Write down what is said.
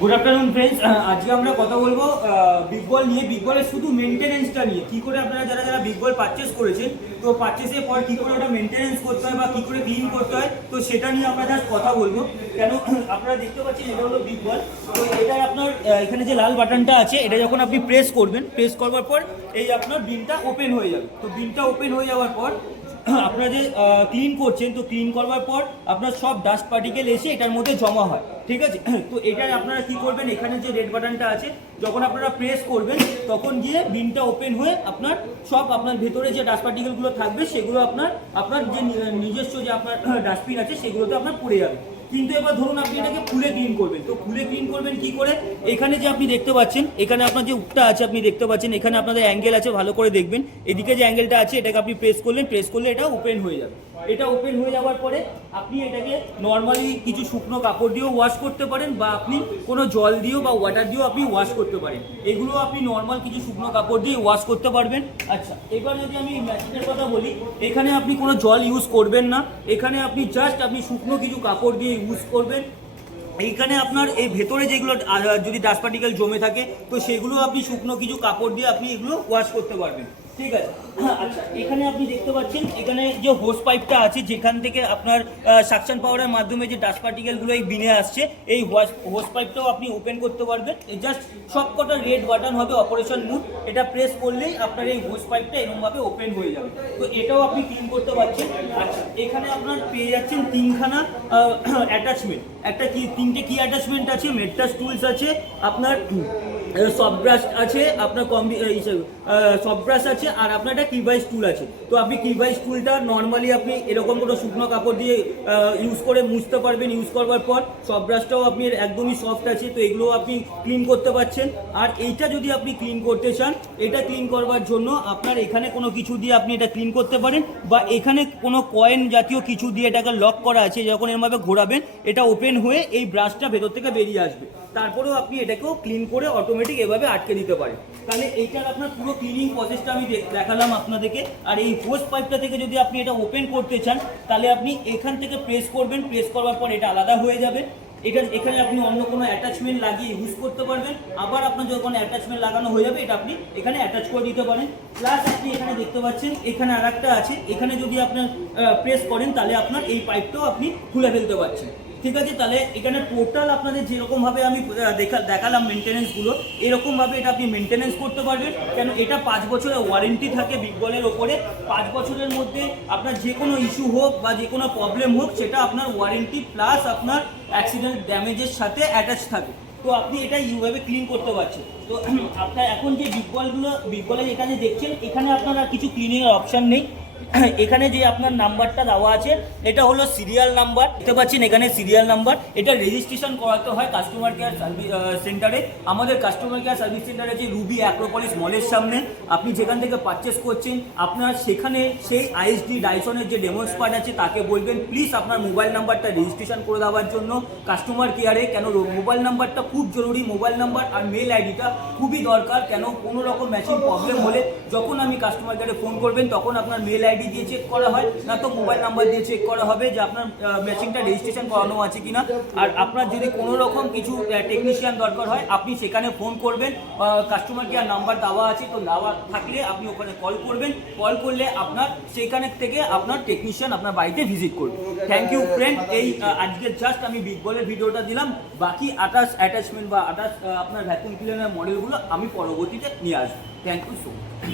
Good afternoon friends, আজকে আমরা কথা বলবো বিগ বল নিয়ে। বিগ বলের শুধু মেনটেনেন্সটা নিয়ে, কী করে আপনারা যারা যারা বিগ বল পারচেস করেছেন, তো পারচেসের পর কী করে ওটা মেনটেনেন্স করতে হয় বা কী করে ক্লিন করতে হয়, তো সেটা নিয়ে আমরা জাস্ট কথা বলবো। কেন আপনারা দেখতে পাচ্ছেন এটা হলো বিগ বল। তো এটা আপনার এখানে যে লাল বাটনটা আছে, এটা যখন আপনি প্রেস করবেন, প্রেস করবার পর এই আপনার বিনটা ওপেন হয়ে যাবে। তো বিনটা ওপেন হয়ে যাওয়ার পর আপনারা যে ক্লিন করছেন, তো ক্লিন করবার পর আপনার সব ডাস্ট পার্টিকেল এসে এটার মধ্যে জমা হয়, ঠিক আছে। তো এটার আপনারা কি করবেন, এখানে যে রেড বাটনটা আছে যখন আপনারা প্রেস করবেন তখন গিয়ে বিনটা ওপেন হয়ে আপনার সব আপনার ভেতরে যে ডাস্ট পার্টিকেলগুলো থাকবে সেগুলো আপনার যে নিজস্ব যে আপনার ডাস্টবিন আছে সেগুলোতে আপনার পড়ে যাবে। কিন্তু এবার ধরুন আপনি এটাকে খুলে ক্লিন করবেন, তো খুলে ক্লিন করবেন কি করে, এখানে যে আপনি দেখতে পাচ্ছেন, এখানে আপনার যে উকটা আছে আপনি দেখতে পাচ্ছেন, এখানে আপনাদের অ্যাঙ্গেল আছে, ভালো করে দেখবেন। এদিকে যে অ্যাঙ্গেলটা আছে এটাকে আপনি প্রেস করলেন, প্রেস করলে এটা ওপেন হয়ে যাবে। এটা ওপেন হয়ে যাওয়ার পরে আপনি এটাকে নর্মালি কিছু শুকনো কাপড় দিয়েও ওয়াশ করতে পারেন, বা আপনি কোনো জল দিয়েও বা ওয়াটার দিয়েও আপনি ওয়াশ করতে পারেন। এগুলো আপনি নর্মাল কিছু শুকনো কাপড় দিয়ে ওয়াশ করতে পারবেন। আচ্ছা, এবার যদি আমি মেশিনের কথা বলি, এখানে আপনি কোনো জল ইউজ করবেন না, এখানে আপনি জাস্ট আপনি শুকনো কিছু কাপড় দিয়ে ইউজ করবেন। এইখানে আপনার এই ভেতরে যেগুলো যদি ডাস্ট পার্টিকেল জমে থাকে, তো সেগুলো আপনি শুকনো কিছু কাপড় দিয়ে আপনি এগুলো ওয়াশ করতে পারবেন, ঠিক আছে। আচ্ছা, এখানে আপনি দেখতে পাচ্ছেন এখানে যে হোস পাইপটা আছে, যেখান থেকে আপনার সাকশন পাওয়ারের মাধ্যমে যে ডাস্ট পার্টিকেলগুলো এই বিনে আসছে, এই হোস পাইপটাও আপনি ওপেন করতে পারবেন। জাস্ট সবকটা রেড বাটন হবে অপারেশন মুড, এটা প্রেস করলেই আপনার এই হোস পাইপটা এরকমভাবে ওপেন হয়ে যাবে। তো এটাও আপনি ক্লিন করতে পারছেন। আচ্ছা, এখানে আপনার পেয়ে যাচ্ছেন তিনখানা অ্যাটাচমেন্ট। তিনটে কি অ্যাটাচমেন্ট আছে, মেট্রাস টুলস আছে, আপনার সফট ব্রাশ আছে, আপনার সফট ব্রাশ আছে, আর আপনার একটা কিভাইস টুল আছে। তো আপনি কিভাইস টুলটা নর্মালি আপনি এরকম কোনো শুকনো কাপড় দিয়ে ইউজ করে মুছতে পারবেন। ইউজ করবার পর সফট ব্রাশটাও আপনি একদমই সফট আছে, তো এগুলো আপনি ক্লিন করতে পারছেন। আর এইটা যদি আপনি ক্লিন করতে চান, এটা ক্লিন করবার জন্য আপনার এখানে কোনো কিছু দিয়ে আপনি এটা ক্লিন করতে পারেন, বা এখানে কোনো কয়েন জাতীয় কিছু দিয়ে এটাকে লক করা আছে, যখন এরভাবে ঘোরাবেন এটা ওপেন হয়ে এই ব্রাশটা ভেতর থেকে বেরিয়ে আসবে। তারপরেও আপনি এটাকেও ক্লিন করে অটোমেটিক এভাবে আটকে দিতে পারেন। তাহলে এইটার আপনার পুরো ক্লিনিং প্রসেসটা আমি দেখালাম আপনাদেরকে। আর এই হোস পাইপটা থেকে যদি আপনি এটা ওপেন করতে চান, তাহলে আপনি এখান থেকে প্রেস করবেন, প্রেস করবার পর এটা আলাদা হয়ে যাবে। এখানে আপনি অন্য কোনো অ্যাটাচমেন্ট লাগিয়ে ইউজ করতে পারবেন। আবার আপনার যখন অ্যাটাচমেন্ট লাগানো হয়ে যাবে, এটা আপনি এখানে অ্যাটাচ করে দিতে পারেন। প্লাস আপনি এখানে দেখতে পাচ্ছেন এখানে আর একটা আছে, এখানে যদি আপনার প্রেস করেন তাহলে আপনার এই পাইপটাও আপনি খুলে ফেলতে পারছেন, ঠিক আছে। তাহলে এখানে টোটাল আপনাদের যেরকমভাবে আমি দেখালাম মেনটেনেন্সগুলো, এরকমভাবে এটা আপনি মেনটেনেন্স করতে পারবেন। কেন এটা 5 বছরের ওয়ারেন্টি থাকে বিগ বলের ওপরে। 5 বছরের মধ্যে আপনার যে কোনো ইস্যু হোক বা যে কোনো প্রবলেম হোক, সেটা আপনার ওয়ারেন্টি প্লাস আপনার অ্যাক্সিডেন্ট ড্যামেজের সাথে অ্যাটাচ থাকে। তো আপনি এটা এইভাবে ক্লিন করতে পারছেন। তো আপনার এখন যে বিগ বলের এখানে দেখছেন, এখানে আপনার আর কিছু ক্লিনিংয়ের অপশান নেই। এখানে যে আপনার নাম্বারটা দেওয়া আছে, এটা হলো সিরিয়াল নাম্বার, দেখতে পাচ্ছেন এখানে সিরিয়াল নাম্বার। এটা রেজিস্ট্রেশন করাতে হয় কাস্টমার কেয়ার সার্ভিস সেন্টারে। আমাদের কাস্টমার কেয়ার সার্ভিস সেন্টারে যে রুবি অ্যাক্রোপলিস মলের সামনে, আপনি যেখান থেকে পারচেস করছেন, আপনার সেখানে সেই আইএসডি ডাইসনের যে ডেমো এক্সপার্ট আছে তাকে বলবেন প্লিজ আপনার মোবাইল নাম্বারটা রেজিস্ট্রেশন করে দেওয়ার জন্য কাস্টমার কেয়ারে। কেন মোবাইল নাম্বারটা খুব জরুরি, মোবাইল নাম্বার আর মেল আইডিটা খুবই দরকার। কেন কোনো রকম মেশিন প্রবলেম হলে যখন আমি কাস্টমার কেয়ারে ফোন করবেন, তখন আপনার মেল আইডি দিয়ে চেক করা হয়, না তো মোবাইল নাম্বার দিয়ে চেক করা হবে যে আপনার মেশিনটা রেজিস্ট্রেশন করানো আছে কিনা। আর আপনার যদি কোনো রকম কিছু টেকনিশিয়ান দরকার হয়, আপনি সেখানে ফোন করবেন, কাস্টমার কেয়ার নাম্বার দেওয়া আছে, তো দেওয়া থাকলে আপনি ওখানে কল করবেন। কল করলে আপনার সেখানে থেকে আপনার টেকনিশিয়ান আপনার বাড়িতে ভিজিট করবে। Thank you friend. এই আজকে জাস্ট আমি বিগ বলের ভিডিওটা দিলাম, বাকি আটাশ অ্যাটাচমেন্ট বা আটাশ আপনার ভ্যাকুয়াম ক্লিনার মডেলগুলো আমি পরবর্তীতে নিয়ে আসবো। Thank you so much.